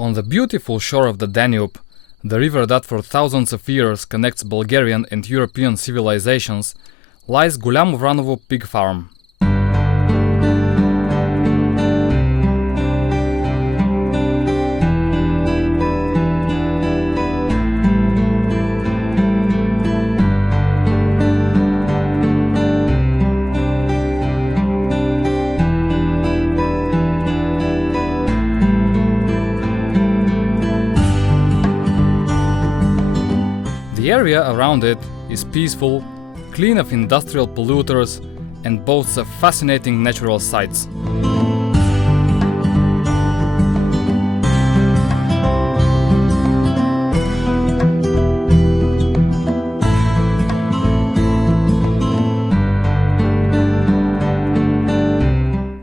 On the beautiful shore of the Danube, the river that for thousands of years connects Bulgarian and European civilizations, lies Goliamo Vranovo Pig Farm. The area around it is peaceful, clean of industrial polluters, and boasts of fascinating natural sights.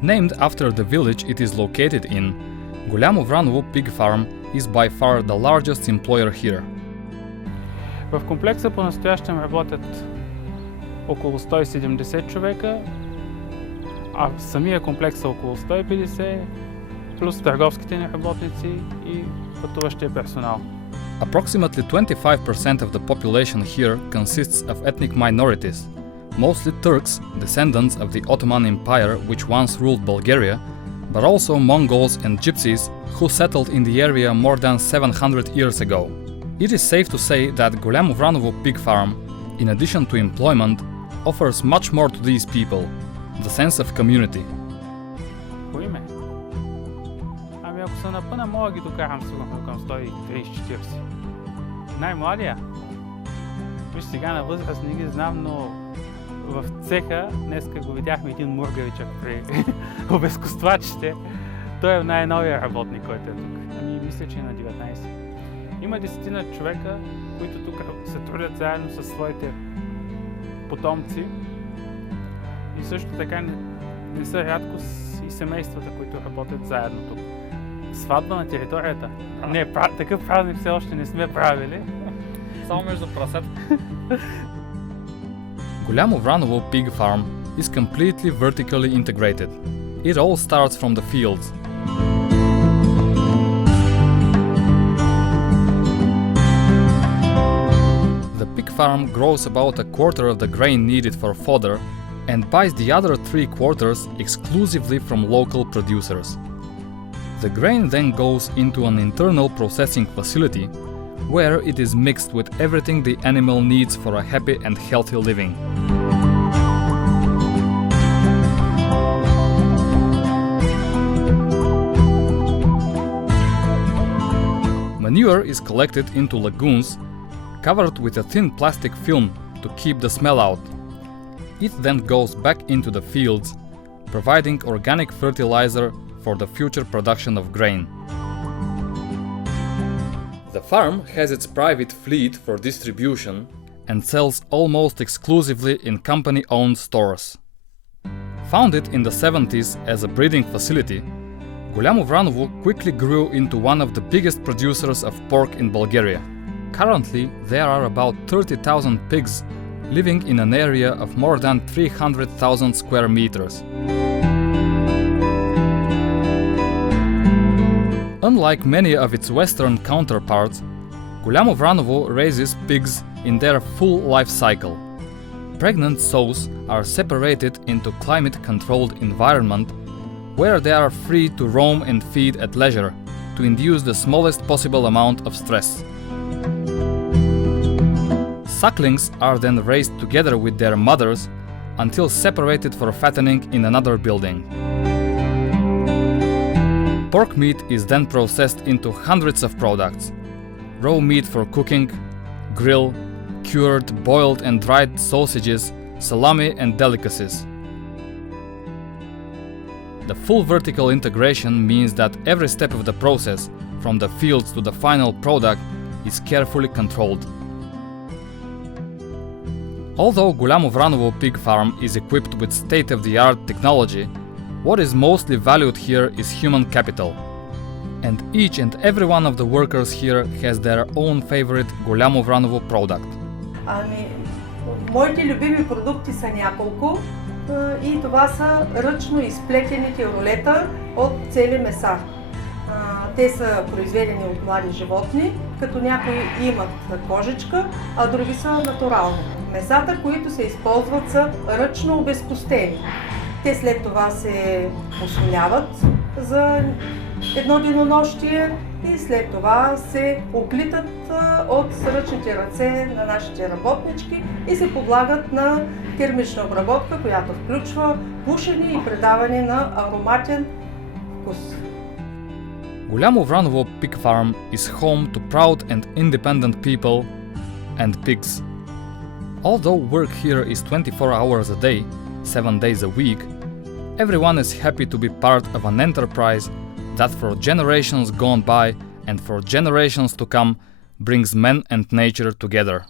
Named after the village it is located in, Goliamo Vranovo Pig Farm is by far the largest employer here. В комплекса по-настоящем работят около 170 човека, а в самия комплекс са около 150, плюс търговските ни работници и пътуващия персонал. Approximately 25% of the population here consists of ethnic minorities, mostly Turks, descendants of the Ottoman Empire which once ruled Bulgaria, but also Mongols and Gypsies who settled in the area more than 700 years ago. It is safe to say that Goliamo Vranovo Pig Farm, in addition to employment, offers much more to these people, the sense of community. По име? Ами ако се напъна, мога ги докарам сигурно към 130-40. Най-младия? Виж, сега на възраст не ги знам, но в цеха днеска го видяхме един мургавичък при обезкуствачите. Той е най-новия работник, който е тук. Ами мисля, че е на 19. Има 10 човека, които тук се трудят заедно със своите потомци. И също така не са рядко и семействата, които работят заедно тук. Сватба на територията. Не, такъв празник все още не сме правили. Само между прасета. Goliamo Vranovo Pig Farm is completely vertically integrated. It all starts from the fields. The pig farm grows about a quarter of the grain needed for fodder and buys the other 3/4 exclusively from local producers. The grain then goes into an internal processing facility where it is mixed with everything the animal needs for a happy and healthy living. Manure is collected into lagoons covered with a thin plastic film to keep the smell out. It then goes back into the fields, providing organic fertilizer for the future production of grain. The farm has its private fleet for distribution and sells almost exclusively in company-owned stores. Founded in the 70s as a breeding facility, Goliamo Vranovo quickly grew into one of the biggest producers of pork in Bulgaria. Currently, there are about 30,000 pigs living in an area of more than 300,000 square meters. Unlike many of its Western counterparts, Goliamo Vranovo raises pigs in their full life cycle. Pregnant sows are separated into climate-controlled environment where they are free to roam and feed at leisure to induce the smallest possible amount of stress. Sucklings are then raised together with their mothers until separated for fattening in another building. Pork meat is then processed into hundreds of products: raw meat for cooking, grill, cured, boiled and dried sausages, salami and delicacies. The full vertical integration means that every step of the process, from the fields to the final product, is carefully controlled. Although Goliamo Vranovo Pig Farm is equipped with state-of-the-art technology, what is mostly valued here is human capital. And each and every one of the workers here has their own favorite Goliamo Vranovo product. Моите любими продукти са няколко и това са ръчно изплетените рулета от цели меса. Те са произведени от млади животни, като някои имат кожичка, а други са натурални. Месата, които се използват, са ръчно обезкостени. Те след това се посоляват за едно денонощие и след това се оплитат от ръчните ръце на нашите работнички и се подлагат на термична обработка, която включва пушене и придаване на ароматен вкус. Goliamo Vranovo Pig Farm is home to proud and independent people and pigs. Although work here is 24 hours a day, 7 days a week, everyone is happy to be part of an enterprise that for generations gone by and for generations to come brings men and nature together.